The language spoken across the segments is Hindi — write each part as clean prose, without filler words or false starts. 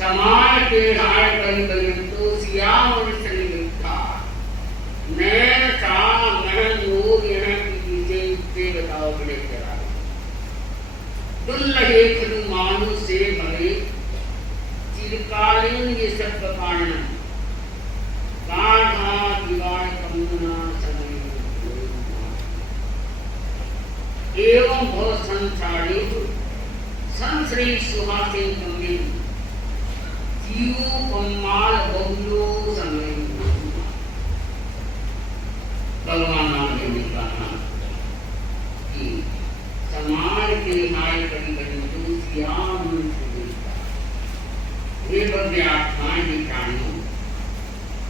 समान के हाय परिकल्पितो सियाम और सलिखा मैं सा मैं लोग यहाँ की चीजें बताओ बड़े जरा दुल्लहे खनु मानु से भरे चिरकालीन ये सब कारण गाढ़ा दीवार कमुना समय एवं बहुत संसारी संश्री सुहासिन कमी जीवो कमाल बहुलो समय भगवान नाम देने का नाम कि समाज के हाय कभी कभी श्याम ये बदले आत्माएं भी प्राणियों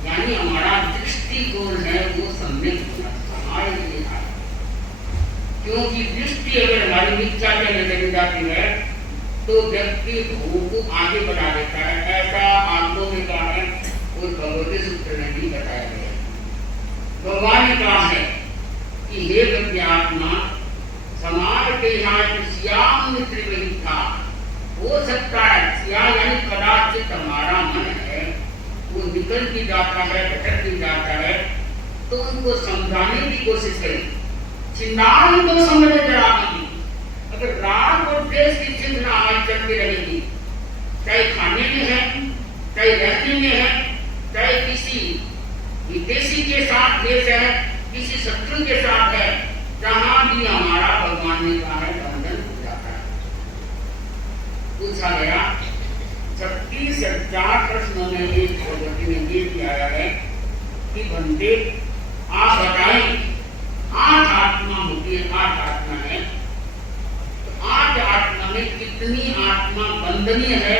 यानी हमारा दृष्टिकोण है वो सम्यक होना हमारे लिए है क्योंकि दृष्टि अगर हमारी मिथ्या के नजर जाती है तो व्यक्ति भूख को आगे बढ़ा देता है। ऐसा आंखों में कहा है और भगवती सूत्र में भी बताया गया भगवान ने कहा है कि हे प्रज्ञात्मा समाज के यहाँ श्याम मित्र वही था हो सकता है सिया यानी कदाचित हमारा मन है वो निकल भी जाता है भटक भी जाता है तो उनको समझाने की कोशिश करें चिंताओं को समझ जरा अगर राग और द्वेष की चिंतना आज चलती रहेगी चाहे खाने में है चाहे रहने में है चाहे किसी विदेशी के साथ देश है किसी शत्रु के साथ है जहां भी हमारा भगवान ने कहा है बंधन हो जाता है। पूछा गया 36,000 प्रश्नों में एक भगवती ने ये दिया है कि बंदे आप बताएं 8 आत्मा होती है 8 आत्मा है 8 आत्मा में कितनी आत्मा वंदनीय है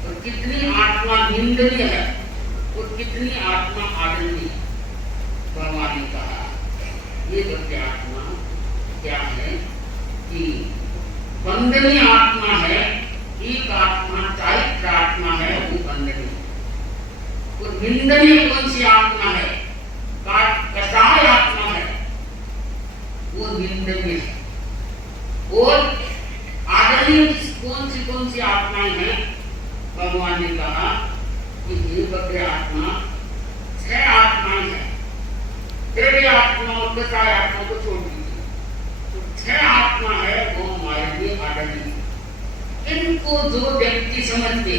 और कितनी आत्मा निंदनीय है और कितनी आत्मा आदरणीय भगवान ने कहा ये बच्चे आत्मा क्या है कि वंदनीय आत्मा है एक आत्मा चारित्र आत्मा है वो वंदनीय और निंदनीय कौन सी आत्मा है कसाय आत्मा है वो निंदनीय है और आदरणीय कौन सी आत्माएं हैं भगवान ने कहा कि ये बद्र आत्मा 6 आत्माएं हैं तेरे आत्मा और कसाय आत्मा को छोड़ दीजिए तो 6 आत्मा है वो हमारे लिए आदरणीय इनको जो व्यक्ति समझ के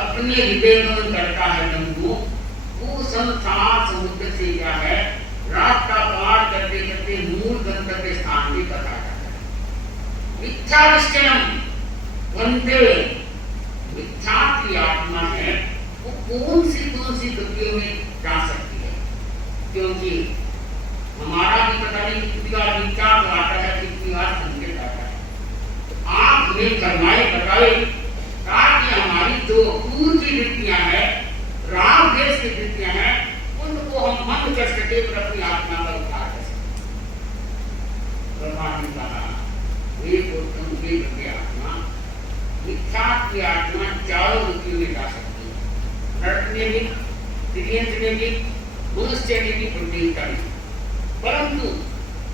अपने हृदय में करता है बंधु वो संसार समुद्र से क्या है रास्ता पार करते करते मूल गंतव्य स्थान भी पता मिथ्याविष्टनम वंदे मिथ्या की आत्मा है वो कौन सी गतियों में जा सकती है क्योंकि हमारा भी पता नहीं कितनी बार मिथ्या को आता है कितनी बार संकेत आता है आप हमें करवाए बताए ताकि हमारी जो पूर्व की वृत्तियां हैं राग देश की वृत्तियां हैं उनको हम मन कर सके और अपनी आत्मा का उद्धार कर सके भगवान ने कहा एक उत्तम एक आत्मा मिथ्या की आत्मा 4 वृत्तियों में जा सकती है नरक में भी त्रियंत्र में भी मनुष्य में भी प्रवृत्ति में परंतु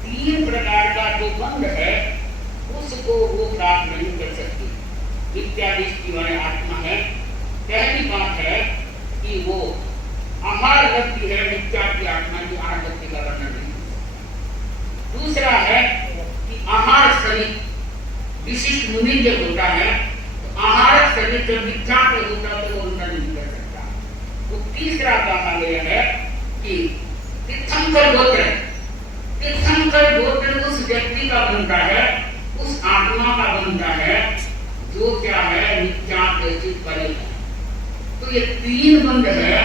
3 प्रकार का जो बंध है उसको वो प्राप्त नहीं कर सकती विद्यादृष्टि वाले आत्मा है पहली बात है कि वो आहार गति है मिथ्या की आत्मा की आहार गति का वर्णन नहीं दूसरा है आहार शरीर विशिष्ट मुनि जब होता है तो आहार शरीर जब मिथ्या पे होता है तो उनका नहीं कर सकता वो तीसरा कहा गया है कि तीर्थंकर गोत्र उस व्यक्ति का बनता है उस आत्मा का बनता है जो क्या है मिथ्या से परे है तो ये 3 बंध है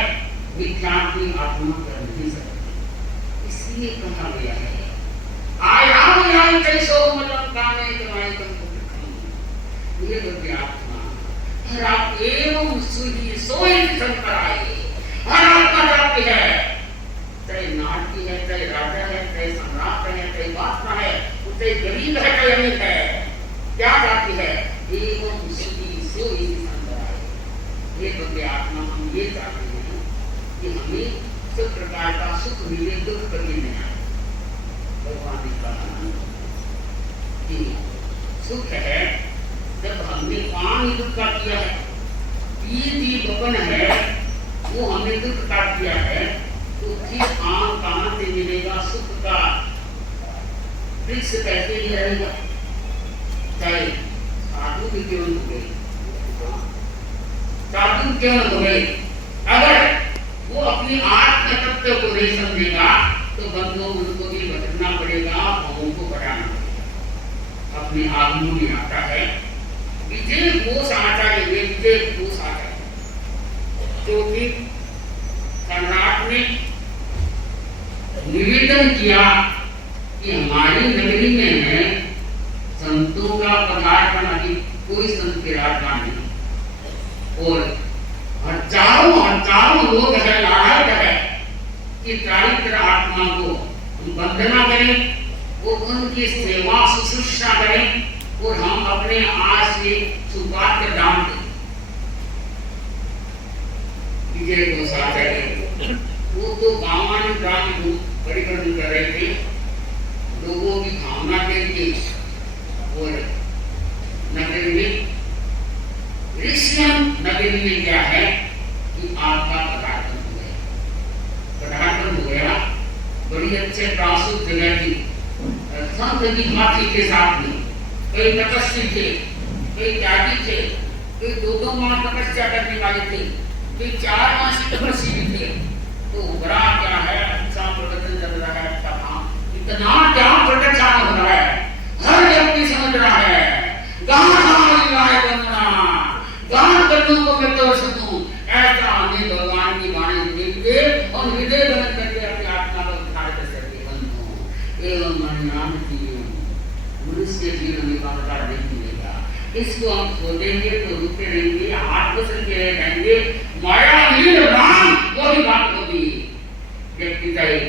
मिथ्या की आत्मा कर नहीं सकती इसलिए कहा गया है आयाम याय कैसो मतलब कामे कमाई तुमको ये बद्री आत्मा हर आप एवं सुही सोई संकराए हर आत्मा जाती है चाहे नाटी है चाहे राजा है चाहे सम्राट है चाहे बादशाह है चाहे गरीब है चाहे अमीर है क्या जाती है एवं सर्वे आत्मा हम ये चाहते हैं कि हमें सब प्रकार का सुख मिले, दुख कभी नहीं आए। भगवान ने कहा कि सुख है जब हमने काम ही दुख का किया है, ये बपन है वो हमने दुख का किया है, तो फिर आम कहाँ से मिलेगा? सुख का वृक्ष कैसे ही रहेगा? चाहे साधु भी क्यों न हुए, साधु क्यों न हुए, अगर वो अपनी आत्म तत्व को नहीं समझेगा तो बंधुओं उनको भी बदलना पड़ेगा, भावों को बढ़ाना पड़ेगा। अपने आगमू में आता है विजय घोष आचार्य, विजय घोष आचार्य, क्योंकि सम्राट ने निवेदन किया कि हमारी नगरी में है संतों का पदार्पण, अभी कोई संत विराजमान नहीं, और हजारों लोग है, लायक है कि चारित्र आत्मा को वंदना करें, वो उनकी सेवा शुश्रूषा करें और हम अपने आज से सुपात्र दान दें। विजय घोष आचार्य वो तो गांव ग्राम परिक्रम कर रहे थे, लोगों की भावना के लिए, और नगरी में ऋषियन नगरी में क्या है कि आपका पदार्पण हो गया, बड़ी अच्छे प्रासूत जगह थी, संत की हाथी के साथ में कई तपस्वी थे, कई त्यागी थे, कई 2-2 माह तपस्या करने वाले थे, कई 4 माह से तपस्वी भी थे। तो बड़ा क्या है, अच्छा प्रवचन चल रहा है, अच्छा काम, इतना क्या प्रदर्शन हो रहा है, हर व्यक्ति समझ रहा है, गान करने को मैं तो सकूं, ऐसा हमें भगवान की वाणी देख के और हृदय बंद करके अपनी आत्मा को उद्धार कर सकते बंधु। एवं मन मनुष्य जीवन में बाधार नहीं मिलेगा, इसको हम सोचेंगे तो रुके रहेंगे, आत्मसंग के रहेंगे, माया नील राम वही बात होगी। व्यक्ति चाहे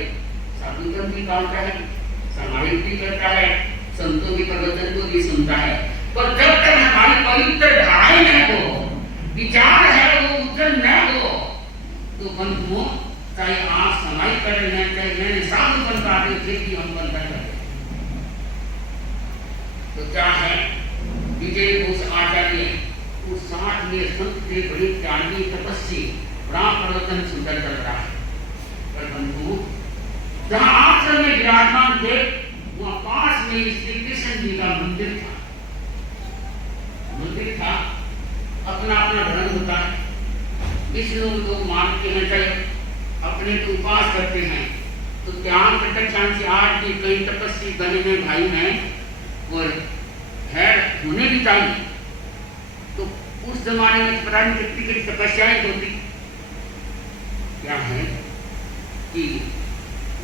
साधुत्व भी पालता है, समाहित भी करता है, संतों के प्रवचन को भी सुनता है, पर जब तक हमारी पवित्र धाराएं न हो, विचार है वो उज्जवल न हो, तो बंधुओं चाहे आप समाहित कर रहे हैं, चाहे मैंने साधु बन पाते थे कि हम बंधन करें, तो क्या है विजय घोष आचार्य उस 60 में संत थे, बड़े त्यागी तपस्वी, बड़ा प्रवचन सुंदर चल रहा है। पर बंधु जहाँ आश्रम में विराजमान थे वहाँ पास में श्री कृष्ण जी का मंदिर था, अपना अपना धर्म होता है, विष्णु लोग मानते हैं, चाहे अपने तो उपास करते हैं, तो ज्ञान प्रत्यक्षान से आज भी कई तपस्वी बने हुए भाई हैं और है होने भी चाहिए। तो उस जमाने में पता नहीं कितनी कितनी तपस्याएं होती, क्या है कि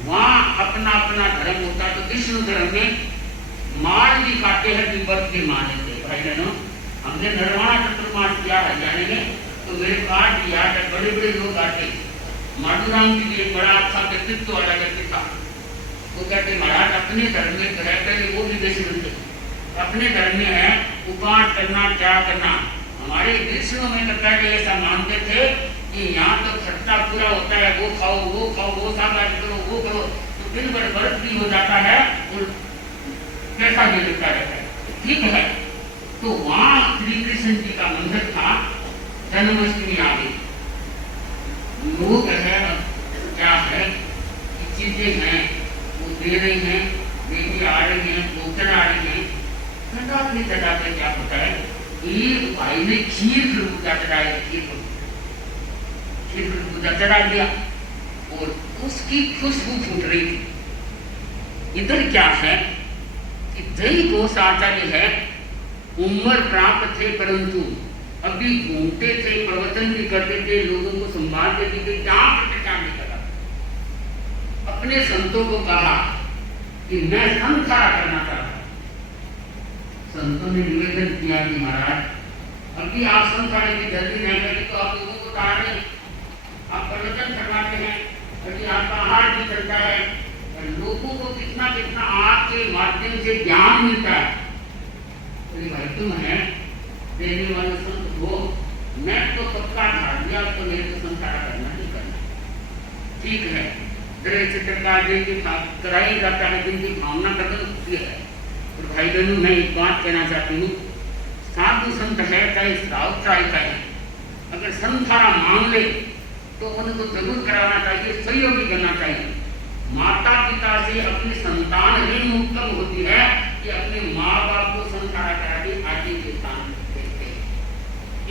वहाँ अपना अपना धर्म होता। तो विष्णु धर्म में माल भी खाते हैं, व्रत भी मानते भाई बहनों। हमने निर्वाणा चतुर्मास किया हरियाणा में, तो मेरे पास दिया बड़े बड़े लोग आते, माधुराम जी एक बड़ा अच्छा व्यक्तित्व वाला व्यक्ति था, वो कहते महाराज अपने धर्म में रहते हैं, वो भी देश बनते अपने धर्म में है, उपास करना क्या करना। हमारे विष्णु में कहता है ऐसा मानते थे कि यहाँ तो खट्टा पूरा होता है, वो खाओ वो साबाज करो वो करो, तो दिन भर व्रत भी हो जाता है और पैसा भी लगता रहता है, ठीक है। तो वहाँ श्री कृष्ण जी का मंदिर था, जन्माष्टमी आ गई, लोग है क्या है चीजें हैं वो दे रही हैं, बेटी आ रही है, भोजन आ रही है, अपनी जगह पे क्या होता है, एक भाई ने खीर फिर पूजा चढ़ाई, खीर फिर पूजा चढ़ा दिया और उसकी खुशबू फूट रही थी। इधर क्या है कि जय घोष आचार्य है, उम्र प्राप्त थे परंतु अभी घूमते थे, प्रवचन भी करते थे, लोगों को संभालते थे, क्या प्रतिष्ठा नहीं करा। अपने संतों को कहा कि मैं संसार करना चाहता हूं। संतों ने निवेदन किया कि महाराज अभी आप संसार की जल्दी नहीं करें तो आप लोगों को कहा नहीं, आप प्रवचन करवाते हैं, अभी आपका आहार भी चलता है, लोगों को कितना कितना आपके माध्यम से ज्ञान मिलता है। भाई तुम है देने वाले संत हो, मैं तो पक्का ठाड़ दिया, तो मेरे को संसार करना ही करना। ठीक है, गृह चित्रकार जी की कराई जाता है, जिनकी भावना कदम होती है। और भाई बहनों, मैं एक बात कहना चाहती हूँ, साधु संत है चाहे श्रावक चाहे है, अगर संसारा मांग ले तो उनको जरूर कराना चाहिए, सहयोगी करना चाहिए। माता पिता से अपनी संतान ऋण उत्तम होती है कि अपने माँ बाप को संसारा करा के आगे के स्थान देते हैं।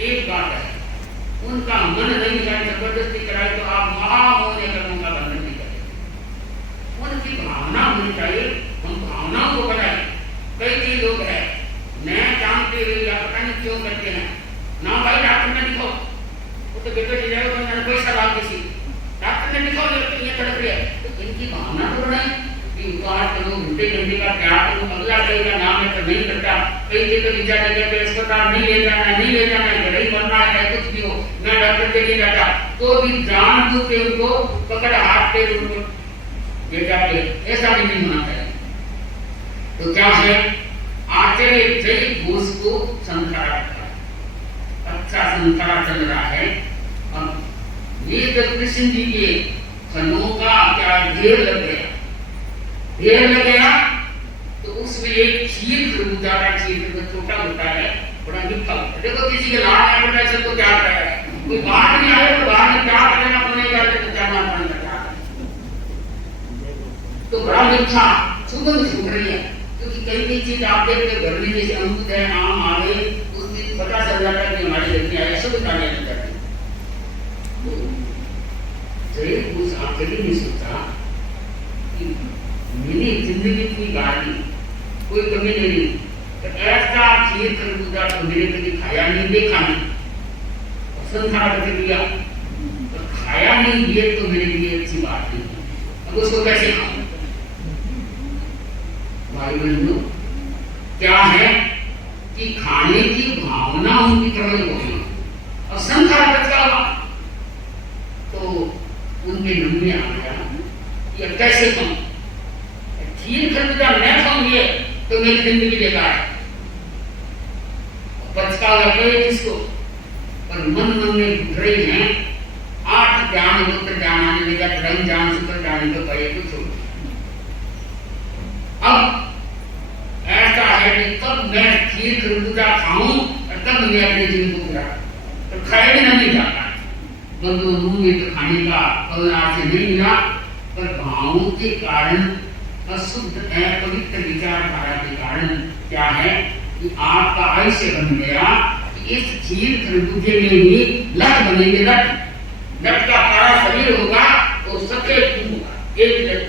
एक बात है, उनका मन नहीं जाए, जबरदस्ती कराए तो आप महामोह कर्मों का बंधन नहीं करेंगे। उनकी भावना होनी चाहिए, हम भावनाओं को बनाए। कई लोग हैं मैं जानते हुए या पता नहीं क्यों करते हैं ना, भाई डॉक्टर ने दिखाओ, वो तो बेटे ले जाएगा, मैंने कोई सलाह किसी डॉक्टर ने दिखाओ, ये तड़प रही है, तो इनकी भावना तो बनाए कि घंटे घंटे का त्याग करो, अगला कहेगा नाम है तो नहीं करता, कई जगह विचार जगह अस्पताल नहीं ले जाना, नहीं ले जाना, घर ही बनना है, कुछ भी हो, मैं डॉक्टर के लिए जाता, तो भी जान दू के उनको पकड़ हाथ पे उनको ले जाते, ऐसा भी नहीं होना चाहिए। तो क्या है, आचार्य जय घोष को संसारा रखा, अच्छा संसारा चल रहा है। अब ये जब कृष्ण जी के फलों का क्या ढेर लग गया, तो उसमें एक खीर खरबूजा का खीर छोटा होता है, बड़ा मीठा होता है। देखो किसी के लाड़ आए तो ऐसे तो क्या करेगा, कोई बाहर नहीं आए तो बाहर में क्या करेगा, अपने घर में जाना पड़ेगा, तो बड़ा मीठा सुगंध सूख रही है। क्योंकि कई कई चीज आप देखते घर में, जैसे अमरूद है, आम आ गए, उसमें पता चल जाता है कि हमारी लड़की आए, सब बताने लग जाते हैं। तो उस आखिरी ने सोचा कि मेरी जिंदगी की गाड़ी कोई कमी नहीं, तो ऐसा खीर खरबूजा तो मेरे कभी खाया नहीं, देखा नहीं, संसार कर लिया, तो खाया नहीं, ये तो मेरे लिए अच्छी बात नहीं। अब उसको कैसे खाऊं? भाई बहनों, क्या है कि खाने की भावना उनकी प्रबल हो गई और संसार बचा, तो उनके मन में आ गया कि अब कैसे खाऊं, खीर खरबूजा मैं खाऊंगी तो मेरी जिंदगी बेकार है, पछतावा लगे जिसको, पर मन में घुट रही है 8 ज्ञान गोत्र ज्ञान आने लगा, धर्म ज्ञान शुक्र ज्ञान को पड़े तो छोड़। अब ऐसा है कि तब मैं खीर खरबूजा खाऊं और तब मैं अपने जीवन को पूरा, तो खाया भी नहीं जाता, बंदो मुंह में तो खाने का पदार्थ से नहीं मिला, पर भावों के कारण, अशुद्ध पवित्र विचारधारा के कारण क्या है कि आपका आयुष्य बन गया कि इस खीर खरबूजे में ही लट बनेंगे, लट का सारा शरीर होगा तो सफेद होगा, एक लट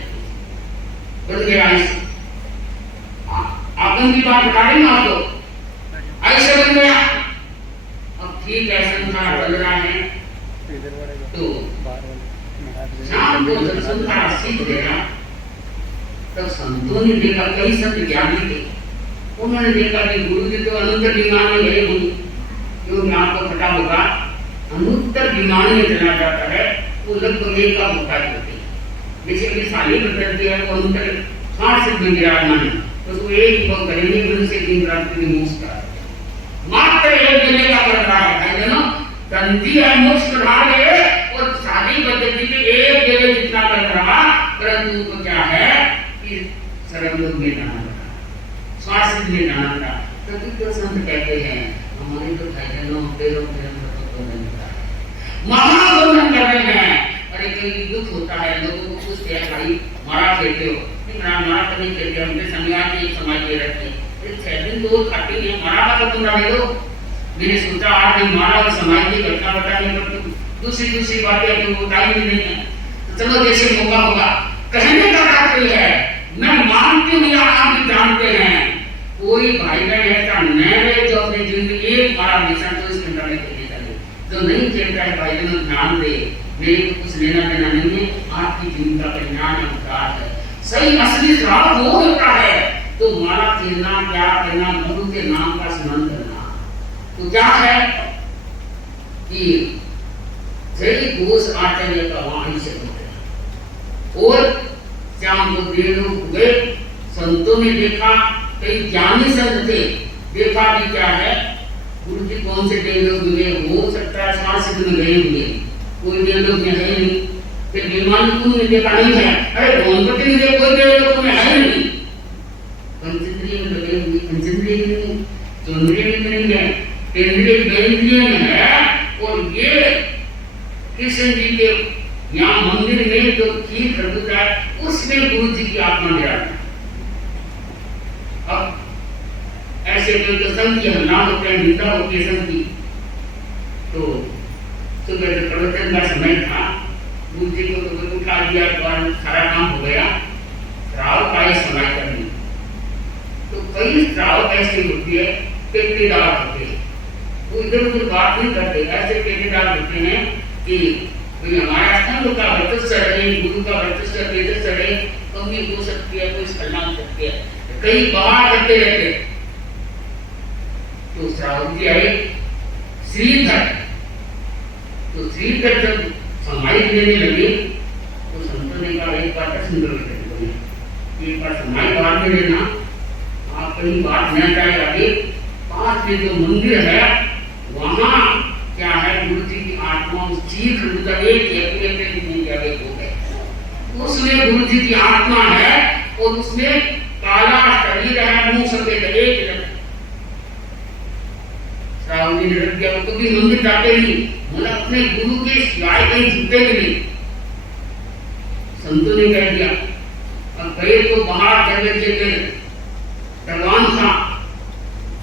बन गया आयुष्य। आपन की बात बता रही ना, तो ऐसे बन गया। अब ठीक है, संसार चल रहा है, तो शाम को जब संसार सीख गया, तब संतों ने देखा, कई संत ज्ञानी थे, उन्होंने देखा कि गुरु जी तो अनुत्तर विमान में गए होंगे, क्योंकि आपको पता होगा अनुत्तर विमान में चला जाता है वो लगभग एक का मुकाय होते हैं। जैसे कि साली बदल दिया है, वो अनुत्तर 60 सिद्ध में विराजमान है, तो एक ही करेंगे, गुरु से 3 रात के मोक्ष का मात्र एक देने का कर रहा है ना, तंती है मोक्ष बढ़ा गए और शादी पद्धति के एक जगह जितना कर रहा, परंतु उनको क्या है कि शरण लोग में जाना पड़ा, स्वास्थ्य में जाना पड़ा। तो कितने संत कहते हैं हमारे तो भाई बहनों पेरों महाबंधन कर रहे हैं। अरे कई दुख होता है, लोगों को पूछते हैं भाई मारा खेलते हो, मारा तो नहीं खेलते, हमने संज्ञान की समाज में रहते हैं, 6 दिन तो खाते हैं, मारा का तुम डाले दो। मैंने सोचा आज नहीं मारा और समाज की घटना बताने पर दूसरी बातें तो बताई भी नहीं है, तो चलो जैसे मौका होगा कहने का तात्पर्य है, मैं मानती हूँ या आप भी जानते हैं, कोई भाई बहन ऐसा न रहे जो अपनी जिंदगी एक मारा हमेशा 24 घंटा में खेलने चले, जो नहीं खेलता है भाई बहन ध्यान दे, मेरे को कुछ लेना देना नहीं है, आपकी जिंदगी का परिणाम उद्धार है। सही असली श्राप वो होता है तो मारा खेलना, क्या करना, गुरु के नाम का स्मरण करना। तो क्या है कि जय घोष आचार्य का वहां से हो और श्याम को देर हुए, संतों ने देखा, कई ज्ञानी संत थे, देखा कि क्या है गुरु जी कौन कौन से देवलोक में हो सकता है 7 सिद्ध में गए होंगे, कोई देवलोक में है नहीं। फिर विमान क्यों देखा नहीं है? अरे गणपति ने कोई देवलोक में है नहीं, पंचेंद्रिय में लगे हुए, पंचेंद्रिय में चंद्रिय में नहीं है, केंद्रीय बेंद्रिय में है। और ये कृष्ण जी के यहाँ मंदिर में जो खीर खरबूजा है उसमें गुरु जी की आत्मा विराज। अब ऐसे जो संत की हल्ला होते हैं, निंदा होती है संत की, तो सुबह जब प्रवचन का समय था, गुरु जी को तो उठा दिया, सारा काम हो गया, श्राव का समय करनी। तो कई श्राव ऐसी होती है, पेटेदार होते हैं, वो इधर उधर बात नहीं करते, ऐसे पेटेदार होते हैं कि हमारा संघ का वर्चस्व रहे, गुरु का वर्चस्व तेजस्व रहे, कमी हो सकती है, कोई छलना हो सकती है, कई बाहर करते रहते। तो श्रावण जी आए श्रीधर, तो श्रीधर जब समाई देने लगे तो संतों ने कहा एक बात सुंदर लगे, एक बार समाई बात में लेना, आप कहीं बात न जाए आगे, पास में जो मंदिर है वहां क्या है, गुरु जी की आत्मा उस चीज हो गए, उसमें गुरु जी की आत्मा है और उसमें काला शरीर है, मुंह सफेद एक श्रावण जी ने रख दिया। वो कभी मंदिर जाते नहीं, मतलब अपने गुरु के सिवाय कहीं झुकते नहीं। संतों ने कह दिया, अब गए तो बाहर जगह के दरबान था,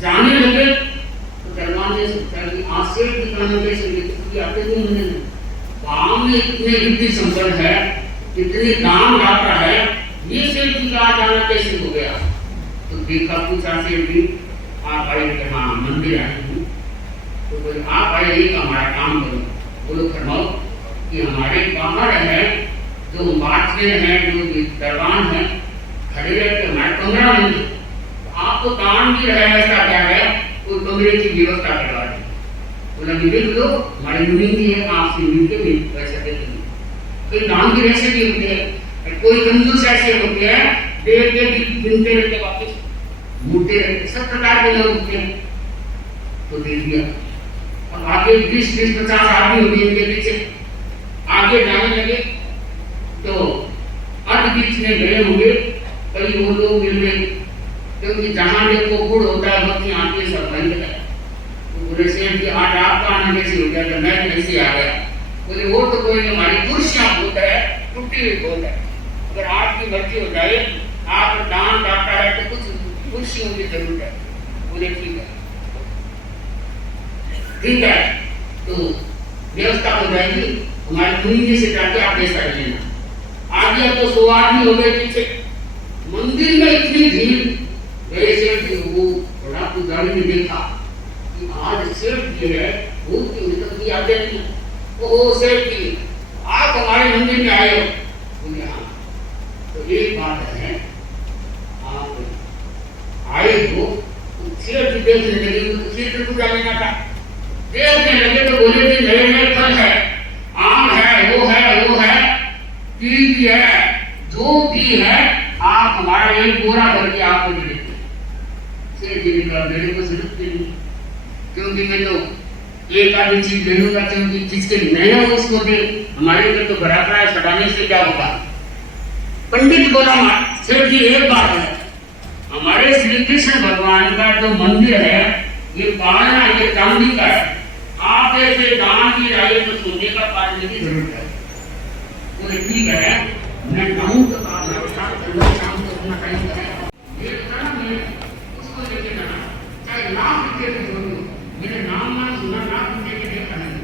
जाने लगे तो दरबान ने सोचा कि आज से दिखाने के लिए आते नहीं, गांव में इतने रिद्धि संपन्न है, इतनी दान लाता है, ये सेठ जी का जाना कैसे हो गया? तो देखा, पूछा सेठ जी, आप आए कि हाँ मंदिर आए हूँ, तो बोले आप आए एक हमारा काम करो, बोलो फरमाओ कि हमारे बाहर है जो मार्चमेन है, जो दरबान है, खड़े रहते हमारे 15 मंदिर, आपको दान भी रहे, ऐसा क्या है, कोई कमरे की व्यवस्था करवा दी। बोला देख लो, हमारी यूनियन है, आपसे मिलकर भी पैसा देते हैं। कोई दान भी ऐसे भी होते हैं, कोई कंजूस ऐसे होते हैं, देख के गिनते रहते, वापस मुड़ते रहते, सब प्रकार के लोग होते हैं। तो देख दिया, अब आगे 20-50 आदमी होंगे इनके पीछे, आगे जाने लगे तो अर्ध बीच में गए होंगे, कई वो लोग मिल गए, क्योंकि जहां देखो गुड़ होता है बत्ती आती है, सब बंद है। तो बोले सेठ जी आज आपका आना कैसे हो गया? तो मैं कैसे आ गया? बोले वो तो कोई नहीं, हमारी कुर्सियां बहुत है, टूटी हुई बहुत है, अगर आपकी मर्जी हो जाए, आप दान डालता है तो कुछ कुर्सियों की जरूरत है। बोले ठीक है, ठीक है, तो व्यवस्था हो जाएगी, हमारे मुनि से जाके आप पैसा लेना। आगे तो 100 आदमी हो गए पीछे, मंदिर में इतनी भीड़, गए सेठ जी वो बड़ा पुजारी ने देखा कि आज सेठ जी है, वो क्यों आते नहीं, ओ सेठ जी आप हमारे मंदिर में आए हो? बोले हाँ। तो एक बात है, आप आए हो तो सेठ जी देखने लगे, तो सेठ जी पूजा लेना था, देखने लगे तो बोले कि नए नए फल है, आम है, वो है, चीज है, जो भी है, आप हमारा एक बोरा भर के आपको दे देते। सेठ जी ने कहा मेरे को जरूरत नहीं, क्योंकि मैं तो एक आधी चीज ले लूंगा, क्योंकि जिसके नहीं हो उसको दे, हमारे घर तो भरा पड़ा है, छटाने से क्या होगा? पंडित बोला सेठ जी एक बात है, हमारे श्री कृष्ण भगवान का जो मंदिर है ये पाना, ये चांदी का है, आप ऐसे दान की राय तो सोने का पाने की जरूरत है। बोले ठीक है, मैं कहूँ तो शाम को अपना टाइम करें, ये उसको लेके जाना, चाहे लाख रुपये की जरूरत हो, मेरे नाम ना सुना, लाख रुपये के देखा नहीं,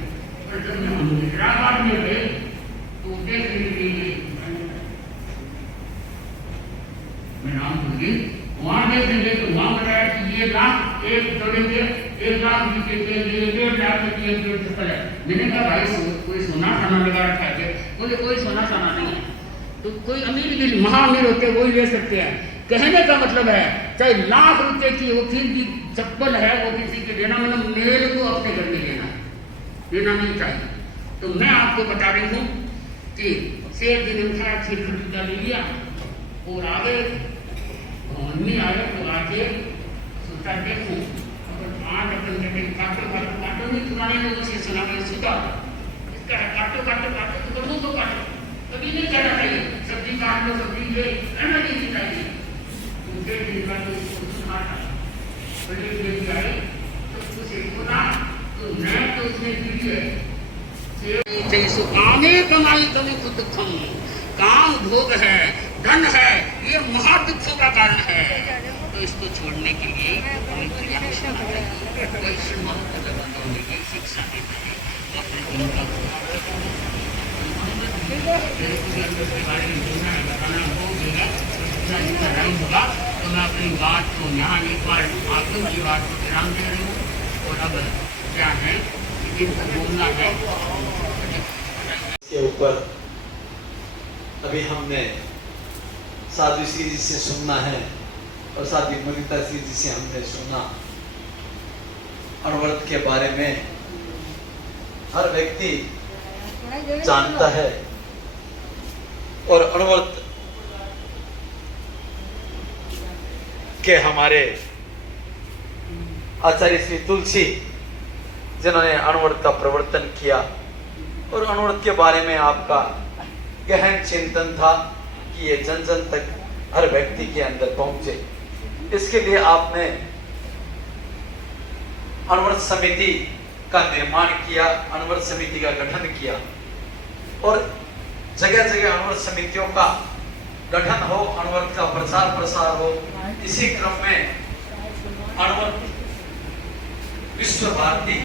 पर जब मैं हम हैदराबाद में गए तो देखने के लिए मैं नाम भूल गई, वहां देखेंगे तो वहां बताया कि ये लाख एक जोड़ेंगे, 1 लाख रुपये के लिए 1.5 लाख रुपये की चप्पल है। मैंने कहा भाई कोई सोना खाना लगा रखा है? बोले कोई सोना खाना नहीं है, तो कोई अमीर भी महाअमीर होते हैं वही ले सकते हैं। कहने का मतलब है चाहे लाख रुपए की वो की चप्पल है वो किसी के देना, मतलब मेरे को अपने घर में देना नहीं चाहिए। तो मैं आपको बता रही हूँ कि सेठ जी ने उठाया, खीर खरीदा ले लिया और आगे आए तो आके सोचा देखो अगर आज अपन कहते हैं काटो काटो काटो, नहीं पुराने लोगों से सुना मैंने सुधा इसका काटो काटो काटो तो दोनों को काटो, कभी नहीं कहना चाहिए सब्जी काट लो सब्जी ये कहना नहीं चाहिए। दूसरे दिन का तो इसको काटा बड़ी बेटी आई तो उसे बोला तो मैं तो उसने दी है जैसो कामे कमाई कमी खुद खम, काम भोग है धन है ये महादुखों का कारण है। तो इसको छोड़ने के लिए हमें प्रयास करना चाहिए, कोई शिक्षा देता है अपने होगा। तो मैं अपनी बात को यहाँ एक बार आखिर की बात को विराम दे रही हूँ और अब क्या है जिनको बोलना है के ऊपर अभी हमने साध्वी श्री जी से सुनना है और साध्वी मलिता श्री जी से हमने सुना। अणुव्रत के बारे में हर व्यक्ति जानता है और अणुव्रत के हमारे आचार्य श्री तुलसी जिन्होंने अणुव्रत का प्रवर्तन किया और अणुव्रत के बारे में आपका गहन चिंतन था कि ये जन जन तक हर व्यक्ति के अंदर पहुंचे। इसके लिए आपने अणुव्रत समिति का निर्माण किया, अणुव्रत समिति का गठन किया और जगह जगह अणुव्रत समितियों का गठन हो, अणुव्रत का प्रचार प्रसार हो। इसी क्रम में अणुव्रत विश्व भारती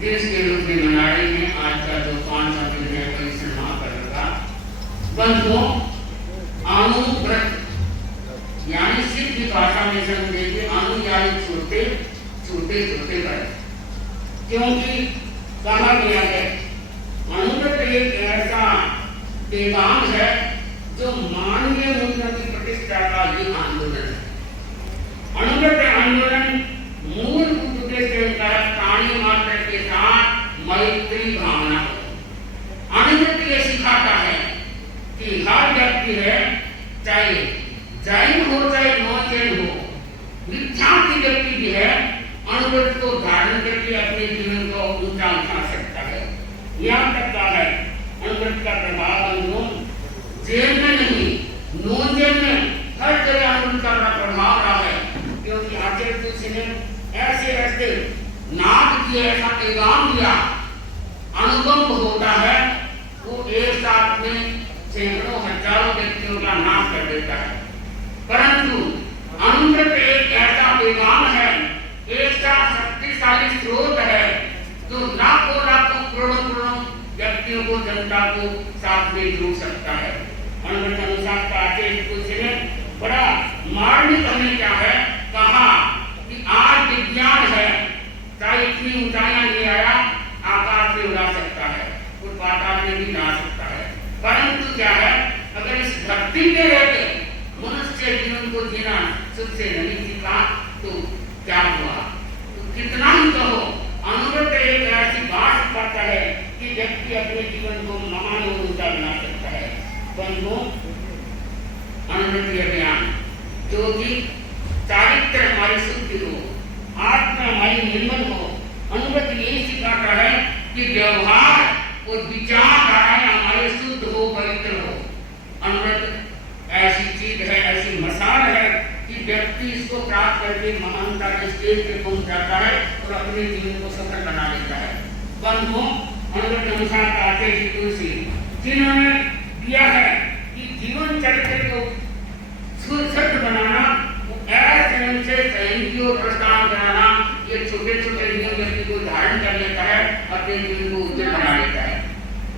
देश के रूप में मना रहे हैं। आज का जो 5 दिन है तो इसे समाप्त करेगा। बंधुओं, अणुव्रत यानी सिर्फ की भाषा में समझेंगे अणु यानी छोटे छोटे छोटे व्रत, क्योंकि कहा गया है अणुव्रत एक ऐसा पैगाम है जो मानवीय मूल्यों की प्रतिष्ठा का ये आंदोलन है। अणुव्रत आंदोलन मूल उद्देश्य प्राणी मात्र के साथ मैत्री भावना हो। अणुव्रत ये सिखाता है कि हर व्यक्ति है, चाहे जैन हो चाहे नॉन जैन हो, विद्यार्थी व्यक्ति भी है, अणुव्रत को धारण करके अपने जीवन को ऊंचा उठा सकता है। यहाँ तक का है अणुव्रत का प्रभाव जैन में नहीं, नॉन जैन में हर जगह अणुव्रत का प्रभाव रहा है, क्योंकि आचार्य तुलसी ने ऐसे ऐसे नाद किए, ऐसा पैगाम दिया, अनुबंध होता है वो एक साथ में सैकड़ों हजारों व्यक्तियों का नाश कर देता है। परंतु अणुव्रत एक ऐसा पैगाम है, ऐसा शक्तिशाली स्रोत है जो लाखों लाखों करोड़ों करोड़ों व्यक्तियों को, जनता को साथ में जोड़ सकता है। अणुव्रत अनुसार का आचार्य तुलसी ने बड़ा मार्मिक हमें क्या है कहा कि इतनी ऊंचाइयां ले आया, आकाश में उड़ा सकता है और पाताल में भी ला सकता है। परंतु क्या है, अगर इस भक्ति में रहते मनुष्य जीवन को जीना सबसे नहीं सीखा तो क्या हुआ? तो कितना ही कहो, अनुव्रत एक ऐसी बात सिखाता है कि व्यक्ति अपने जीवन को महान और ऊंचा बना सकता है। बंधुओं, अनुव्रत अभियान जो कि चारित्र हमारी शुद्ध हो, आत्मा हमारी निर्मल हो, अनुव्रत यही सिखाता है कि व्यवहार और विचारधाराएं हमारे शुद्ध हो, पवित्र हो। अनुव्रत ऐसी चीज है, ऐसी मसाल है कि व्यक्ति इसको प्राप्त करके महानता के स्टेज पे पहुंच जाता है और अपने जीवन को सफल बना लेता है। बंधुओं, अनुव्रत अनुसार कहते हैं तुलसी जिन्होंने दिया है कि जीवन चरित्र को सुसज्ज बनाना, ऐसे से सहयोगी और प्रस्थान कराना, ये छोटे छोटे नियम व्यक्ति को धारण कर लेता है, अपने जीवन को उज्जवल बना लेता है।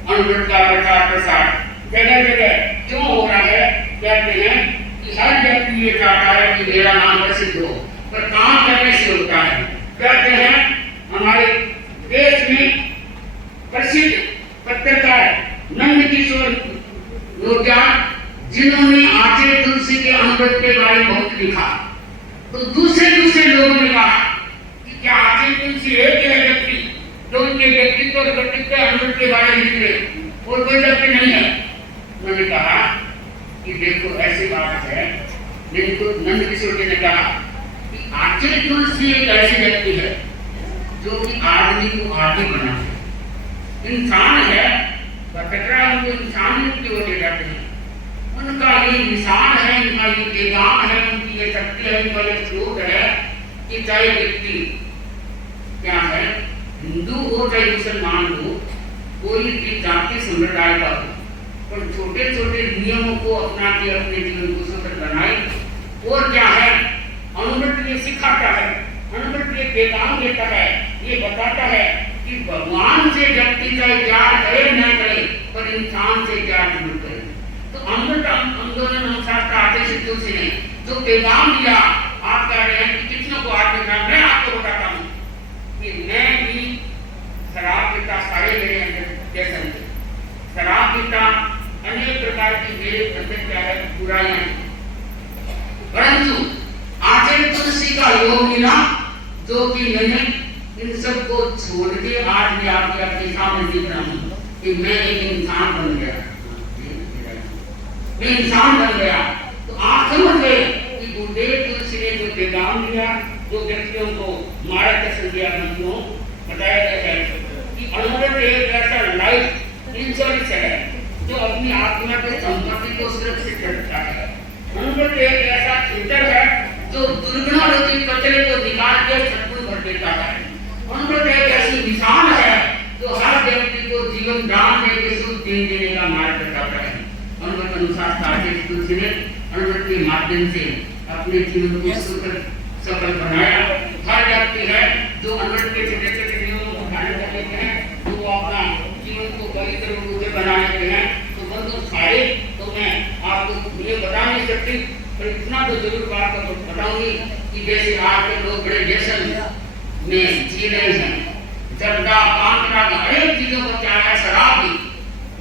अनुव्रत का प्रचार प्रसार जगह जगह क्यों हो रहा है? कहते हैं कि हर व्यक्ति ये चाहता है कि मेरा नाम प्रसिद्ध हो, पर काम करने से होता है। कहते हैं हमारे देश में प्रसिद्ध पत्रकार नंद किशोर रोजा, जिन्होंने आचार्य तुलसी के अनुव्रत के बारे में बहुत लिखा, तो दूसरे लोगों ने कहा कि क्या आचार्य तुलसी एक है व्यक्ति जो उनके व्यक्तित्व और व्यक्तित्व अनुव्रत के बारे में लिख रहे और कोई व्यक्ति नहीं है? उन्होंने कहा कि देखो ऐसी बात है, नंद किशोर जी ने कहा कि आचार्य तुलसी एक ऐसी व्यक्ति है जो कि आदमी को आगे बनाते, इंसान है, बकरा उनको इंसानियत की ओर ले जाते हैं। उनका ये निशान है, उनका ये पैगाम है, उनकी ये शक्ति है, उनका ये स्रोत है कि चाहे व्यक्ति क्या है, हिंदू हो चाहे मुसलमान हो, कोई भी जाति संप्रदाय का हो, पर छोटे छोटे नियमों को अपना के अपने जीवन को सफल बनाए। और क्या है, अनुव्रत ये सिखाता है, अनुव्रत ये पैगाम देता है, ये बताता है कि भगवान से व्यक्ति चाहे प्यार करे न करे, पर इंसान से प्यार जरूर करे। तो अनुव्रत आंदोलन अनुसार आचार्य तुलसी ने जो पैगाम दिया, आप कह रहे हैं कि कितनों को आगे बढ़ा, मैं आपको बताता हूँ कि मैं भी शराब पीता, सारे मेरे अंदर जैसे शराब पीता, अनेक प्रकार की मेरे अंदर क्या है बुराइयां, परंतु आचार्य तुलसी का योग मिला जो कि मैंने इन सबको छोड़ के आज मैं आपके सामने दिख रहा हूँ कि मैं एक इंसान बन गया, मैं इंसान बन गया। तो आप समझ गए कि गुरुदेव तुलसी ने जो पैगाम दिया, जो व्यक्तियों को मार्गदर्शन दिया, बंधुओं बताया गया है कि अनुव्रत एक ऐसा लाइफ इंश्योरेंस है जो अपनी आत्मा के संपत्ति को सुरक्षित रखता है। अनुव्रत एक ऐसा फिल्टर है जो दुर्गुणारोधी कचरे को निकाल के सद्गुण भर देता है। अनुव्रत एक ऐसी मिसाल है जो हर व्यक्ति को जीवन दान देके सुख देने का मार्ग बताता है। अनुव्रत अनुसार आचार्य तुलसी ने अनुव्रत के माध्यम से अपने जीवन को सफल बनाया। हर व्यक्ति है जो अनुव्रत के छोटे छोटे नियमों को धारण कर लेते हैं, जो अपना जीवन को पवित्र रूप से बना लेते हैं। तो बंधु सारे तो मैं आपको ये बता नहीं सकती, पर इतना तो जरूर बात आपको बताऊंगी कि जैसे आज के लोग बड़े व्यसन में जी रहे हैं, जर्दा पान का हरेक चीजों को क्या है, शराब भी।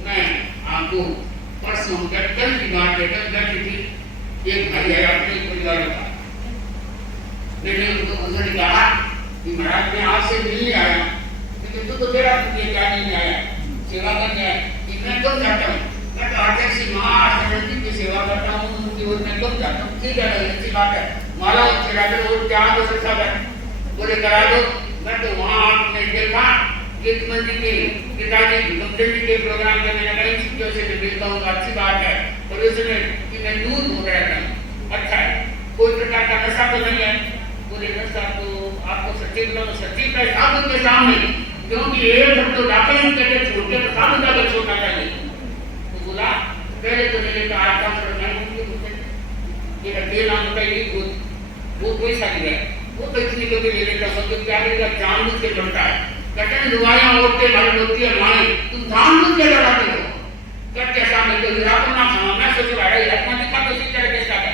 मैं आपको परसों कल की बात लेकर बैठी थी, एक भाई है अपने परिवार का, मैंने उनसे कहा कि महाराज मैं आपसे मिलने आया, लेकिन तू तो मेरा क्या नहीं आया, सेवा करने आया। मैं कब जाता हूँ, मैं तो आचार्य श्री महाराज की सेवा करता हूँ, उनकी ओर मैं कब जाता हूँ। ठीक है, अच्छी बात है, माला चला दो और क्या दो सकता है, बोले करा दो। मैं तो वहाँ आपने देखा कि मंदिर के पिताजी गंगेश जी के प्रोग्राम में मैंने कई छुट्टियों से मिलता हूँ, अच्छी बात है। और इसमें कि मैं दूध हो रहा था, अच्छा है, कोई प्रकार का नशा तो नहीं है। बोले नशा तो आपको सच्ची बताऊँ, सच्ची का हिसाब उनके सामने, क्योंकि एक हम तो दाखिल नहीं करके छोड़ते तो सामने जाकर छोड़ना चाहिए। तो बोला पहले तो मैंने कहा आज काम करना ये तेल नाम का ये वो कोई सा नहीं है, वो तो इतनी कभी ले लेता हूँ, क्या करेगा, जानबूझ के करता है। कटन दुआएं ओढ़ते मारे होती है माए, तुम जानबूझ के लड़ाते हो, क्या कैसा मैं तो हिरा को ना खाना, मैं सोच रहा है आत्मा दिखा तो सीखा है कैसा है।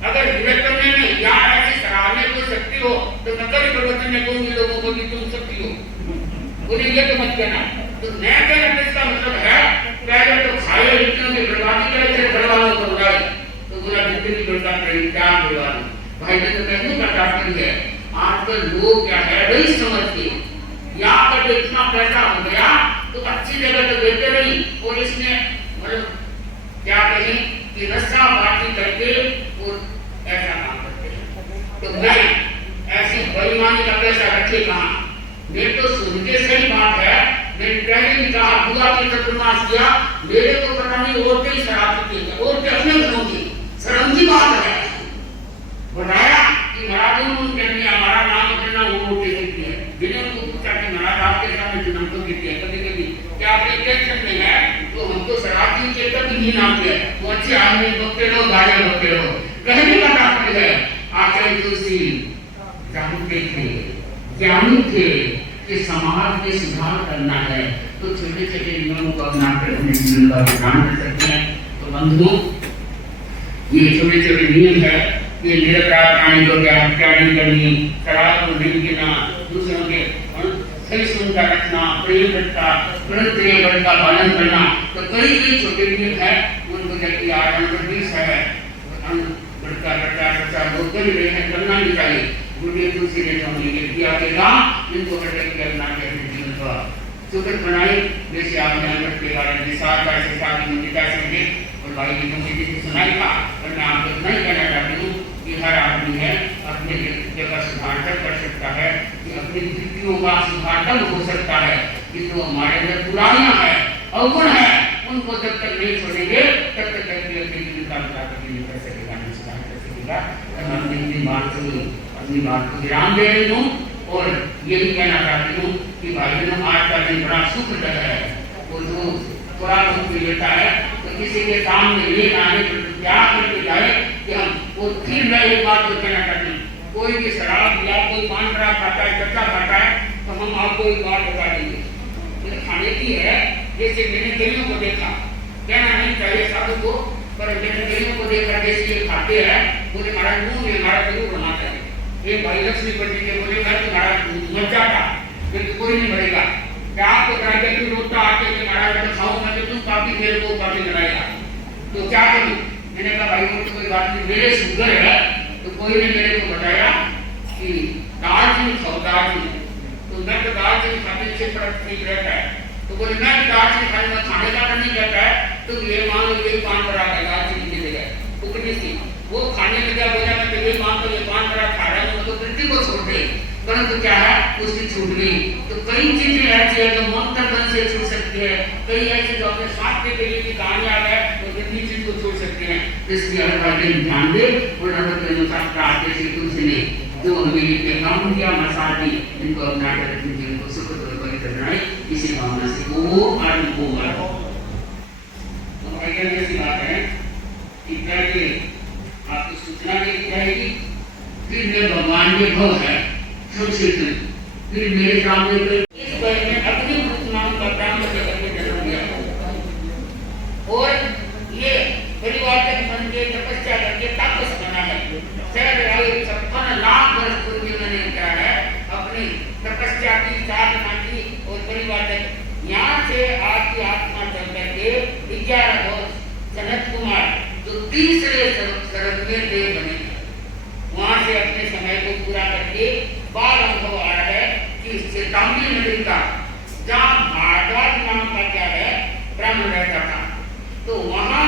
अगर विवेक करने में या ऐसी सराहने को शक्ति हो तो नकली प्रवचन में कहूंगी लोग बोले ये तो मत कहना। तो न कहने का इसका मतलब है पहले तो खाए इतने की बर्बादी करे थे घर वालों को बुलाए। तो बोला जितनी बर्बाद करी क्या बर्बादी भाई ने तो कहने का डॉक्टर है। आजकल लोग क्या है वही समझते यहाँ पर इतना पैसा हो गया तो अच्छी जगह तो देते नहीं और इसने मतलब क्या कहें कि नशा बाटी करके और ऐसा काम करते हैं। तो मैं ऐसी बेईमानी का पैसा रखे कहाँ। मैं तो सुन के सही बात है। मैंने पहले भी कहा बुआ की चतुर्मास किया मेरे को पता नहीं औरतें ही शराब पीती है औरतें अपने घरों की शर्म की बात है। बताया कि महाराज उन्होंने हमारा नाम अपना वो रोटी होती है जिन्हें उनको पूछा कि महाराज आपके सामने जो हमको पीती है कभी कभी क्या आपने टेंशन नहीं है तो हमको शराब पी के कभी नहीं नाम है वो अच्छे आदमी बकते रहो गाड़ियां बकते रहो कहने का तात्पर्य है आचार्य तुलसी जानते थे ज्ञानी थे कि समाज में सुधार करना है तो छोटे छोटे नियमों को अपना कर अपने जीवन का विधान कर सकते हैं। तो बंधुओं ये छोटे छोटे नियम है ये निरपराध प्राणी को हत्या नहीं करनी शराब को नहीं पीना दूसरों के सही सुनता रखना प्रेम रखना प्रण का पालन करना। तो कई कई छोटे नियम है उनको जबकि 8 नंबर 20 है बढ़ता बढ़ता बढ़ता लोग कर रहे हैं करना नहीं चाहिए। गुरुदेव तुलसी ने जो हमें किया देगा इनको हटक करना है अपने जीवन का सुखद बनाए। जैसे आपने अमृत के बारे में साथ का से साथ मंदिता से और भाई जी को मुझे सुनाई था और मैं आपको नहीं कहना चाहती हूँ कि हर आदमी है अपने व्यक्तित्व का सुधार कर सकता है कि अपनी वृत्तियों का सुधार हो सकता है कि जो हमारे अंदर बुराइयां है अवगुण है उनको जब तक नहीं छोड़ेंगे तब तक अपनी जीवन का विकास नहीं कर सकेगा नहीं सुधार कर सकेगा। अपनी बात को विराम दे रही हूँ और यही कहना चाहती हूँ कि भाई बहनों आज का दिन बड़ा सुखद है। वो जो थोड़ा दुख लेता है तो किसी के सामने ये आने क्या करके जाए कि हम वो फिर मैं एक बात को कहना चाहती हूँ कोई भी शराब या कोई पान शराब खाता है कच्चा खाता है तो हम आपको एक बात बता देंगे खाने की है। जैसे मैंने कईयों को देखा कहना नहीं चाहिए साधु को पर मैंने कईयों को देखा जैसे ये खाते हैं मुझे महाराज मुंह में हमारा जरूर बनाता है। ये भाई लक्ष्मीपति के बोले मैं तुम्हारा मर जाता लेकिन कोई नहीं मरेगा क्या आपको कराया कि रोता आके कि महाराज मैं खाऊंगा तो तुम काफी देर को काफी लगाएगा तो क्या करूं। मैंने कहा भाई वो तो कोई बात नहीं मेरे शुगर है। तो कोई ने मेरे को बताया कि दालचीनी खाओ दालचीनी। तो मैं तो दालचीनी खाने से फर्क ठीक रहता है। तो बोले मैं दालचीनी खाने में खाने का नहीं कहता है तो ये मान लो ये पान पड़ा है दालचीनी की जगह उकनी सी वो खाने में क्या बोला मैं तो ये मान लो ये पान पड़ा खा रहा हूँ तो वृत्ति को छोड़ दे परंतु क्या है उसकी छूट गई। तो कई चीजें ऐसी है जो मंत्र से छूट सकती है कई ऐसी जो अपने स्वास्थ्य के लिए कामयाब है तो वृत्ति चीज को छोड़ सकते हैं। इसलिए हर बात ध्यान दे और अगर के अनुसार प्राप्त श्री तुलसी ने जो हमें ये पैगाम दिया मसाल दी इनको अपना कर अपने जीवन को सुखद और पवित्र बनाए इसी भावना से वो आदमी को मारो। तो अगर ऐसी बात है कि पहले आपको सूचना दी जाएगी फिर मैं भगवान के भव है फिर मेरे सामने इस वय में अपनी नाम का ब्राह्मण जगत में जन्म लिया और ये परिवार के मन के तपस्या करके तापस बना है। 56 लाख वर्ष पूर्व मैंने क्या है अपनी तपस्या की साधना की और परिवार यहाँ से आपकी आत्मा चल करके 11 वर्ष सनत कुमार जो तीसरे शरद में देव बने वहां से अपने समय को पूरा करके बाल अनुभव आ रहा है कि चेतावनी नदी का जहाँ भारद्वाज नाम का क्या है ब्राह्मण रहता था तो वहां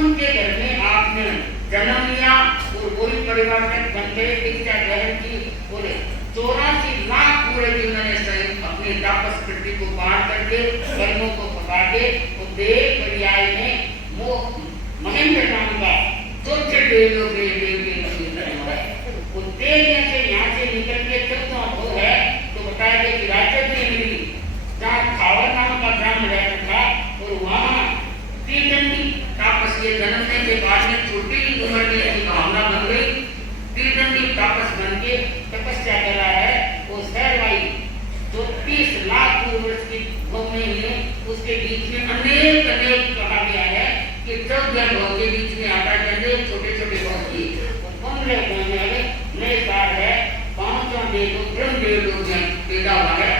उनके घर में आपने जन्म लिया और वही परिवार में बन गए दीक्षा ग्रहण की। बोले 84 लाख पूरे उन्होंने अपनी तापस वृत्ति को पार करके कर्मों को पका के देव पर्याय में वो महेंद्र नाम का चौथे देव लोग से यहाँ से निकल के चौथा भोग है तो बताया गया कि राज्य में मिली जहाँ खावर नाम का ब्राह्मण रहता था और वहाँ तीर्थंडी तापस के जन्मने के बाद में छोटी उम्र में ऐसी भावना बन गई। तीर्थंडी तापस बन के तपस्या कर रहा है वो शहरवाई जो 30 लाख वर्ष की भूमि में उसके बीच में अनेक कहा गया है कि 14 भोग के बीच में आता है छोटे छोटे भोग की 15 नए साल है 5 देव ब्रह्म देव लोग पैदा हुआ है